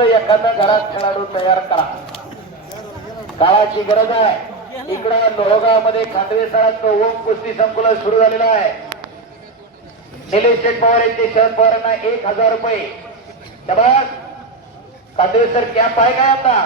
एखादा घरात खेळाडू तयार करा. काळाची गरज आहे. इकडं लोहगावमध्ये ओम कुस्ती संकुलन सुरू झालेलं आहे. निलेश शेठ पवार यांचे शरद पवारांना एक हजार रुपये. शबास कॅम्प आहे का आता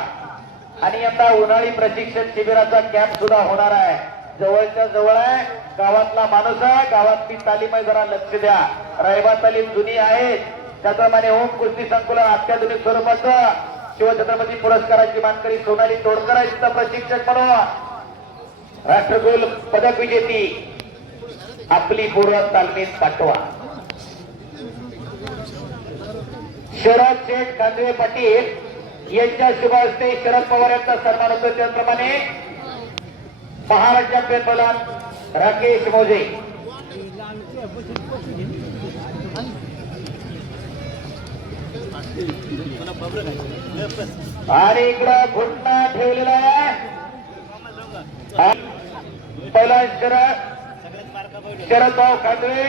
आणि यंदा उन्हाळी प्रशिक्षण शिबिराचा कॅम्प सुद्धा होणार आहे. जवळच्या जवळ आहे. गावातला माणूस आहे. गावातली तालीम आहे. जरा लक्ष द्या. रायबा तालीम जुनी आहे त्याप्रमाणे ओम कुस्ती संकुलन अत्याधुनिक स्वरूपाचं शिवछत्रपती पुरस्काराची मानकरी सोनाली तोडकरांचा प्रशिक्षक म्हणून. राष्ट्रकुल पदक विजेती आपली पूर्व तालमीत पाठवा. शरद शेठ कांदवे पाटील यांच्या शुभ हस्ते शरद पवार यांचा सन्मान होतो त्याप्रमाणे महाराष्ट्र पेपलात राकेश मोजे. आणि इकडं घुटणा ठेवलेला आहे. पहिला शरद शरद भाऊ कांदवे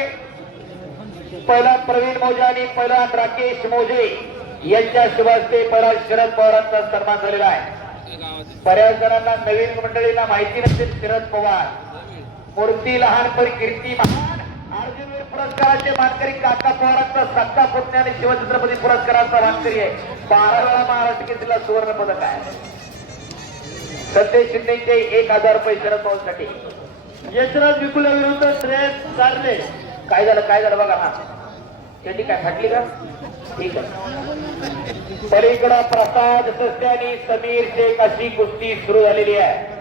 पहिला प्रवीण मोजे आणि पहिला राकेश मोजे यांच्या शुभास्ते पहिला शरद पवारांचा सन्मान झालेला आहे. बऱ्याच जणांना नवीन मंडळीला माहिती नसेल शरद पवार. मूर्ती लहान पण कीर्ती महा अर्जुनवीर पुरस्काराचे मानकरी काका पवारांचा सत्ता पुतण्या आणि शिवछत्रपती पुरस्काराचा मानकरी आहे. बारा वेळा महाराष्ट्र केसरीला सुवर्ण पदक आहे. सतेज शिंदेचे एक हजार रुपये शरद पवारसाठी. यशराज विकुला विरुद्ध श्रेयस कारले काय झालं? काय झालं? बघा हा त्यांनी काय फाटली का? ठीक आहे. पलीकडं प्रसाद सस्ते आणि समीर शेख अशी कुस्ती सुरू झालेली आहे.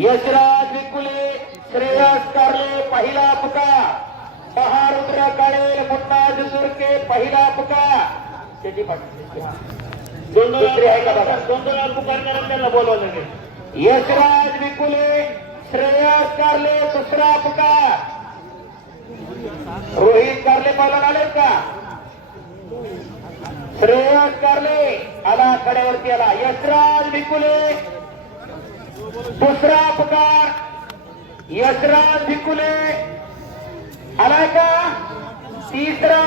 यशराज विकुले श्रेयस कारले पहिला पुका महारुद्र काळेल मुन्ना जुजुर्के पहिला पुका त्याची दोन दोन दोन पुकार करा यशराज विकुले श्रेयस कारले दुसरा पुकार. रोहित कारले पालन आले का? श्रेयस कारले आला कड्यावरती आला. यशराज विकुले दुसरा पुकार. यशराज विकुले आलाय का तिसरा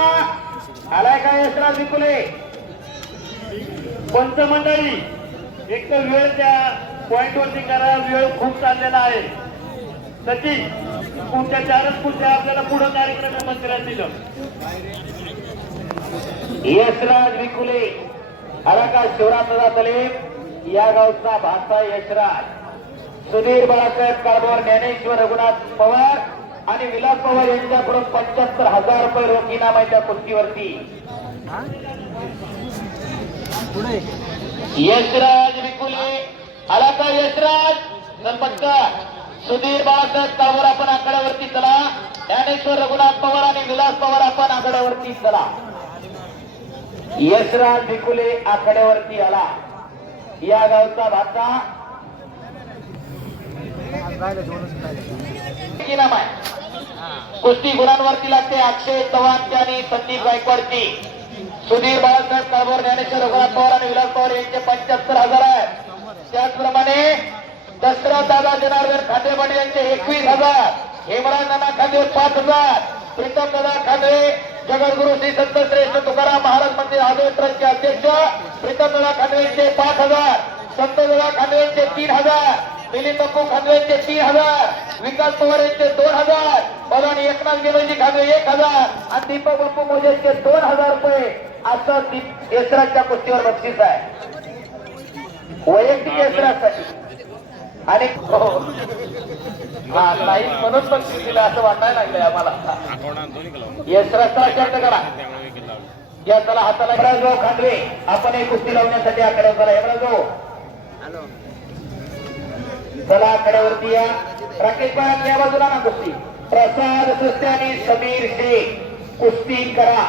आलाय का यशराज विकुले पंचमंडळी एक तर वेळ त्या पॉइंट वरती करा वेळ खूप चाललेला आहे. सचिन पुढच्या चारच पुढच्या आपल्याला पुढं कार्यक्रम मंदिरात दिलं. यशराज विकुले आला का शिवराज तलेब या गावचा भाषा यशराज. सुधीर बाळासाहेब कारभार ज्ञानेश्वर रघुनाथ पवार आणि विलास पवार यांच्याकडून पंच्याहत्तर हजार रुपये रोख इनाम आहे त्या कुस्तीवरती. यशराज विकुले आला का यशराज संपत्त सुधीर बाळासाहेब कारभार आपण आकड्यावरती चला. ज्ञानेश्वर रघुनाथ पवार आणि विलास पवार आपण आकड्यावरती चला. यशराज भिकुले आकड्यावरती आला. या गावचा भाता किती नाम आहे. कुस्ती गुणांवरती लागते अक्षय चव्हाण आणि संदीप गायकवाडची. सुधीर बाळासाहेब कारभार ज्ञानेश्वर रघुनाथ पवार आणि विलास पवार यांचे पंच्याहत्तर हजार आहे. त्याचप्रमाणे दसरा दादा जनार्दन खांदेवाडी यांचे एकवीस हजार. हेमराज नाना खांदे पाच हजार. प्रीतम दादा खांदे जगद्गुरु श्री संत श्रेष्ठ तुकाराम महाराज मंदिर आदय ट्रस्टचे अध्यक्ष. प्रीतम दादा खांदे यांचे पाच हजार. संत दादा खांदे यांचे तीन हजार. मिलिंद बापू खानवे यांचे तीन हजार विकास पवार यांचे दोन हजार बघा एकनाथ गेलोजी खानवे एक हजार आणि दीपक बापू मोजे यांचे दोन हजार रुपये. असं येसराच्या कुस्तीवर बक्षीस आहे. वैयक्तिक येसरासाठी आणि हो. हा. नाही म्हणून बक्षीस दिलं असं वाटायला लागलंय आम्हाला. येसराचा शब्द करा. या चला हाताला. यमराजभाऊ खांदवे आपण एक कुस्ती लावण्यासाठी आकडे चला यमराजभाऊ. चला आकड्यावरती या. राकेश बाळा या बाजूला ना कुस्ती प्रसाद सुस्त्याने समीर शेख कुस्ती करा.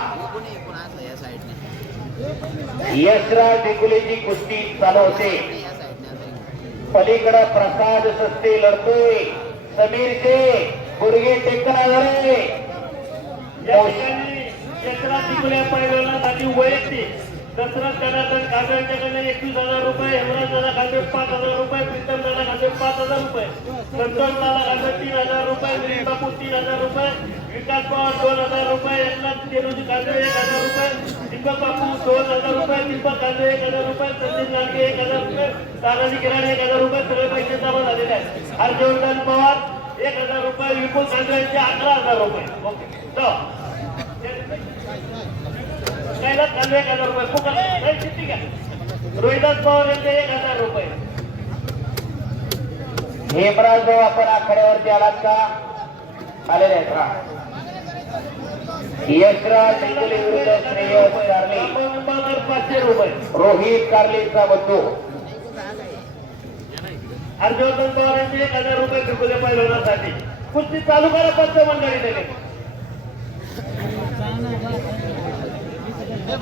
यशराज निकुलेची कुस्ती चालवते. होते पलीकडे प्रसाद सस्ते लढतोय. समीर शेख गुडघे टेकना झाले यशराज ठिकाणी पहिल्यांदा तिकुल्या वैयक्तिक दसरा त्याला तर यांच्याकडे एकवीस हजार रुपये हेमराज दादा खांदे पाच हजार रुपये प्रीतम दादा खांदे पाच हजार रुपये संतोष दादा खांदे तीन हजार रुपये विनीत बापू तीन हजार रुपये विकास पवार दोन हजार रुपये एकनाथ देरोजी खांदे एक हजार रुपये दीपक बापू दोन हजार रुपये दीपक कांदे एक हजार रुपये संदीप लांडगे एक हजार रुपये तानाजी किराणे एक हजार रुपये सगळे पैसे जमा झालेले आहेत हर्षवर्धन पवार एक हजार रुपये विपुल कांद्रेचे अकरा हजार रुपये ओके कांदे एक हजार रुपये. फुकट ठीक आहे रोहिदास पवार यांचे एक हजार रुपये. हेमराज भाऊ आपण आखाड्यावरती आलात का? आलेले आहेत हा. यशराज हिंगोली विरुद्ध श्रेयस कार्ले पाचशे रुपये रोहित कार्लेचा बंधू हर्षवर्धन पवार यांचे एक हजार रुपये बिकुले पैलवानासाठी. कुस्ती चालू करा पंच मंडळी मयूर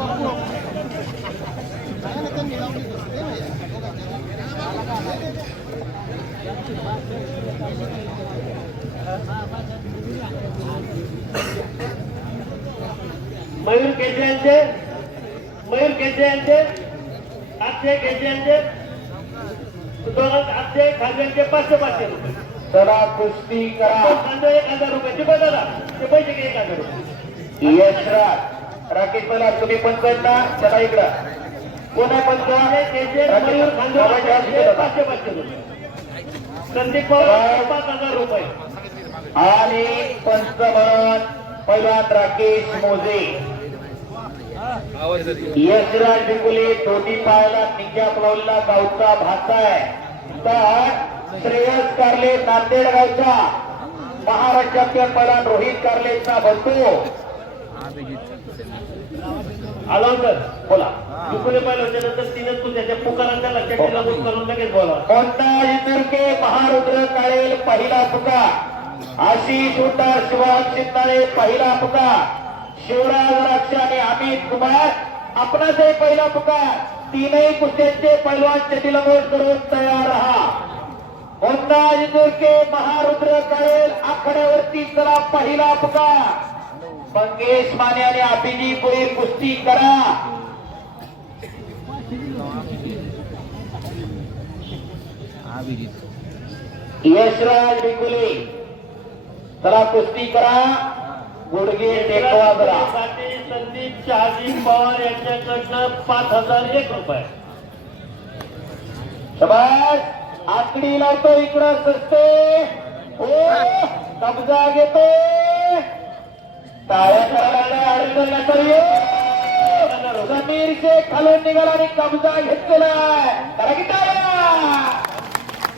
केचे यांचे मयूर केचे यांचे अक्षय केचे यांचे दोघांचे अक्षय खांद्यांचे पाचशे पाचशे रुपये चला कुस्ती करा कांदा एक हजार रुपये ते बदला ते पैसे घे एक हजार रुपये यशराज राकेश मला तुम्ही पंच ना चला इकडं. कोण आहे पंच संदीप पवार पाच हजार रुपये. आणि पंच म्हणून पैलवान राकेश मोजे. यशराज बिकुले दोन्ही पायाला निजा पळवलेला गावचा भाचा आहे. तर श्रेयस कारले नांदेड गावचा महाराष्ट्र चॅम्पियन पैलवान रोहित कारलेचा बंधू आलो तर बोला दुकुले नंतर तीनच तू त्याच्या पुकारांच्या लक्षात ठेवला करून लगेच बोला. कोणता इंदुरके महारुद्र काळेल पहिला पुकार आशिष उद्धार शिवाज शिंदाळे पहिला पुकार शिवराज राक्ष आणि अमित कुमार आपणाचाही पहिला पुकार तीनही कुस्त्यांचे पैलवान चटिलंगोट करून तयार राहा. कोणता इंदुरके महारुद्र काळेल आखाड्यावरती चला पहिला पुकार मंगेश माने आणि अभिजी पुढे कुस्ती करा. यशराज बिकुले चला कुस्ती करा. गुडघे टेकवा साठी संदीप शहाजी पवार यांच्याकडनं पाच हजार एक रुपये. शबाज आकडी लावतो इकडं सस्ते. हो कब्जा घेतो टाळ्या करायला अडचण नका येऊ. समीर शेख खालून निघाला आणि कब्जा घेतलेला करा की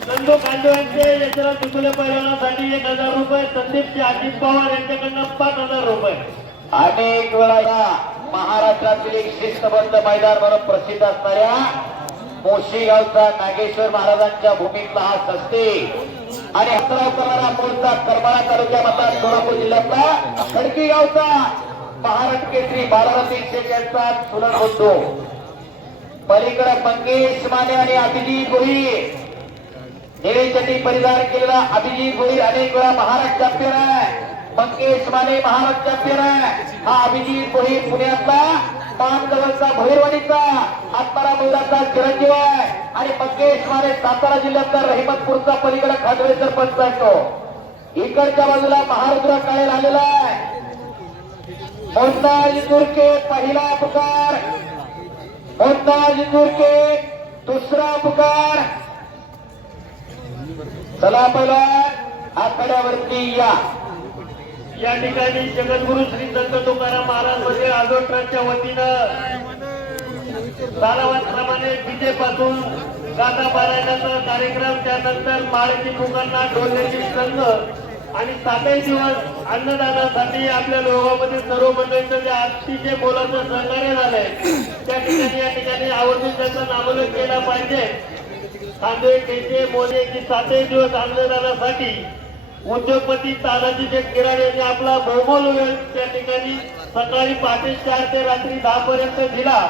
नंदू कांदे यांचे यशराज दुकुले पैलवानासाठी एक हजार रुपये संदीप शहाजी पवार यांच्याकडनं पाच हजार रुपये. अनेक वेळा महाराष्ट्रातील एक शिस्तबद्ध मैदान म्हणून प्रसिद्ध असणाऱ्या मोशी गावचा नागेश्वर महाराजांच्या भूमीतला हा सस्ते. आणि हसराव करणारा मूळचा करमाळा तालुक्यामधला सोलापूर जिल्ह्यातला खडकी गावचा महाराष्ट्र केसरी बारामती शेख यांचा सुलभ होतो पलीकडे मंगेश माने आणि अभिजित गोही निळे परिधान केलेला अभिजित गोहिल अनेक वेळा महाराष्ट्र चॅम्पियन आहे. मंगेश माने महाराष्ट्र चॅम्पियन आहे. हा अभिजित गोहिल पुण्यातला पानजवळचा भैरवाडीचा आत्मारा मैदानचा चिरंजीव आहे. आणि मंगेश माने सातारा जिल्ह्यातला रहिमतपूरचा पलीकडे खाजवे सरपंच आहे तो इकडच्या बाजूला महारुद्र काळे आलेला आहे. मोंदा इंदूरके पहिला पुकार. मोंदा इंदूरके दुसरा पुकार. चला पहिला आखाड्यावरती या. या ठिकाणी जगद्गुरु श्री संत तुकाराम महाराज म्हणजे आजोळ ट्रस्टच्या वतीनं सालावादप्रमाणे डीजे पासून गाता पारायणाचा कार्यक्रम त्यानंतर माळेची मुकांना ढोलण्याची संघ आणि सातही दिवस अन्नदानासाठी आपल्या लोकांमध्ये सर्व मंडळींचं जे अतिशय बोलाचं सहकार्य झालंय त्या ठिकाणी या ठिकाणी आवर्जून त्याचा नामोल्लेख केला पाहिजे. तांदूळ केचे मोजे की सातही दिवस अन्नदानासाठी उद्योगपती तानाजी किराड यांनी आपला बहुमोल वेळ त्या ठिकाणी सकाळी पहाटे चार ते रात्री दहा पर्यंत दिला.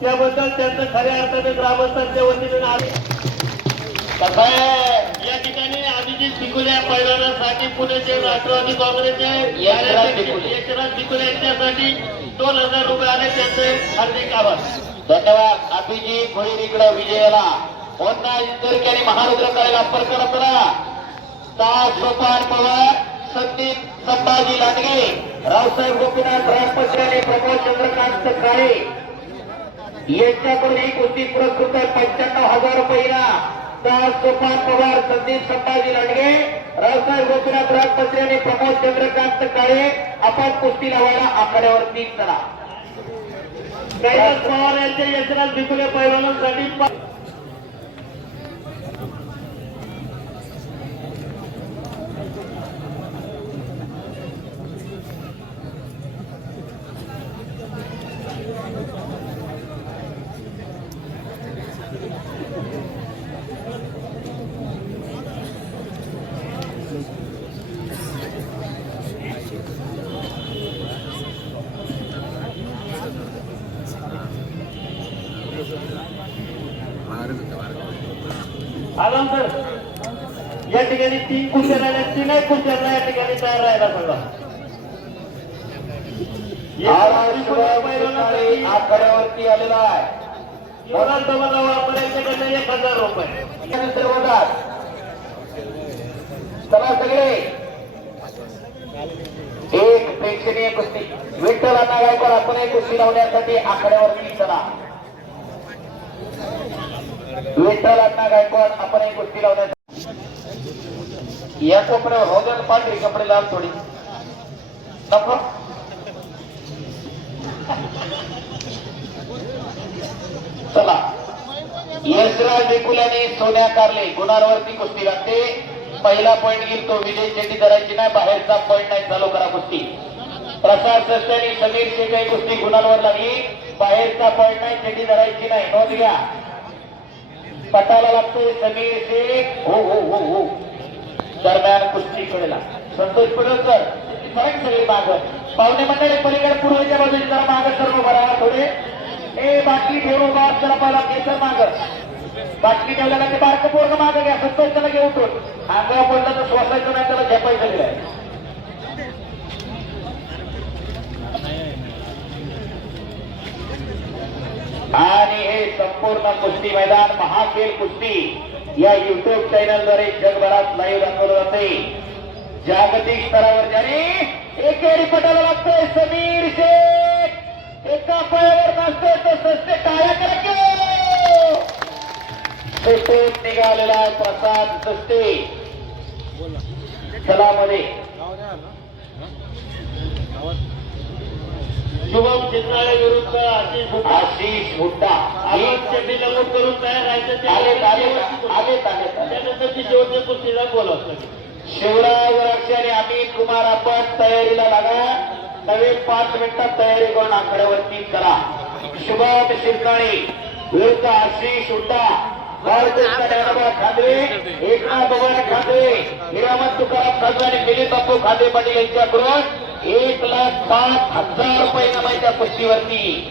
त्याबद्दल त्यांचं खऱ्या अर्थाने ग्रामस्थांच्या वतीने या ठिकाणी अभिजित बिकुले पैलवानासाठी पुण्याचे राष्ट्रवादी काँग्रेसचे यशराज बिकुले यांच्यासाठी दोन हजार रुपये आले त्यांचे हार्दिक आभार. धन्यवाद. अभिजीत भोईरीकडे विजयाला. होता आणि महारुद्र काळेला परकर करा ताज सोपान पवार संदीप संभाजी लांडगे रावसाहेब गोपीनाथ राजपक्षे आणि प्रमोद चंद्रकांत काळे यांच्याकडून ही कुस्ती पुरस्कृत आहे पंच्याण्णव हजार रुपये सोपान पवार संदीप संभाजी लांडगे रावसाहेब गोपीनाथ राजपत्रे आणि प्रमोद चंद्रकांत काळे आपण कुस्ती लावायला आखाड्यावरती चला कैलास पवार यांच्या यशराज भिकुले पैलवानांसाठी पा- सर या ठिकाणी तीन खुर्च्या राहिल्या तीन एक खुर्च्यांना या ठिकाणी तयार राहायला सांगा आवाज आलेला आहे. युवराज दबाला वापरायच्याकडनं एक हजार रुपये. त्यानंतर चला सगळे. एक प्रेक्षणीय कुस्ती. विठ्ठल अण्णा आपण एक कुस्ती लावण्यासाठी आकड्यावरती चला. विठ्ठलांना गायकवाड आपण एक गोष्टी लावण्यासाठी या कोपऱ्यावर हो द्या ना पांढरी कपडे लाल थोडी. नको? चला. यशराज विकुल्याने सोन्या कारले. गुणांवरती कुस्ती लागते. पहिला पॉईंट घेईल तो विजय चेटी धरायची नाही बाहेरचा पॉईंट नाही चालू करा कुस्ती. प्रसाद सस्त्यानी समीर शेखाई कुस्ती गुणांवर लागली. बाहेरचा पॉईंट नाही चेटी धरायची नाही. नोंद घ्या. पटाला लागतोय समीर शेख. हो हो हो हो. दरम्यान कुस्ती कळला संतोष पडळकर फरक सगळे माग. पाहुणे मंडळी पलीकडे पूर्वेच्या बाजूने जरा माग सर्व बरा थोडे. ए बाटली ठेवू बा जरा पाला केसर माग. बाटली ठेवल्याला ते बारकं पोरग माग घ्या. संतोष त्याला घेऊन अंगावर पडला तर श्वासायचं नाही त्याला झेपायचं दिलंय आणि हे संपूर्ण कुस्ती मैदान महाखेल कुस्ती. या युट्यूब चॅनलद्वारे जगभरात लाईव्ह दाखवलं जाते जागतिक स्तरावर जरी एकेरी पटाला लागतोय समीर शेख. एका पायावर नाचतोय तो सस्ते टाळ्या करके सुटून निघालेला आहे प्रसाद सस्ते. चला मध्ये. शुभम चित्राळे विरुद्ध आशिष भुट्टा आशिष हुड्डा आपण चेटी नमूद करून तयार राहायचं ते आले आले आले आले त्यानंतरची शेवटच्या कुस्तीला बोलवतो शिवराज राक्षे आणि अमित कुमार आपण तयारीला लागा. नवे पाच मिनिटात तयारी करून आकड्यावरती करा. शुभम शिरकाळे. विरुद्ध आशिष खांदवे. एकनाथ भगवान खांदवे. हिरामन तुकाराम खांदवे आणि मिलिंद बापू खांदवे पाटील यांच्याकडून एक लाख पाच हजार रुपये नमाईच्या कुस्तीवरती.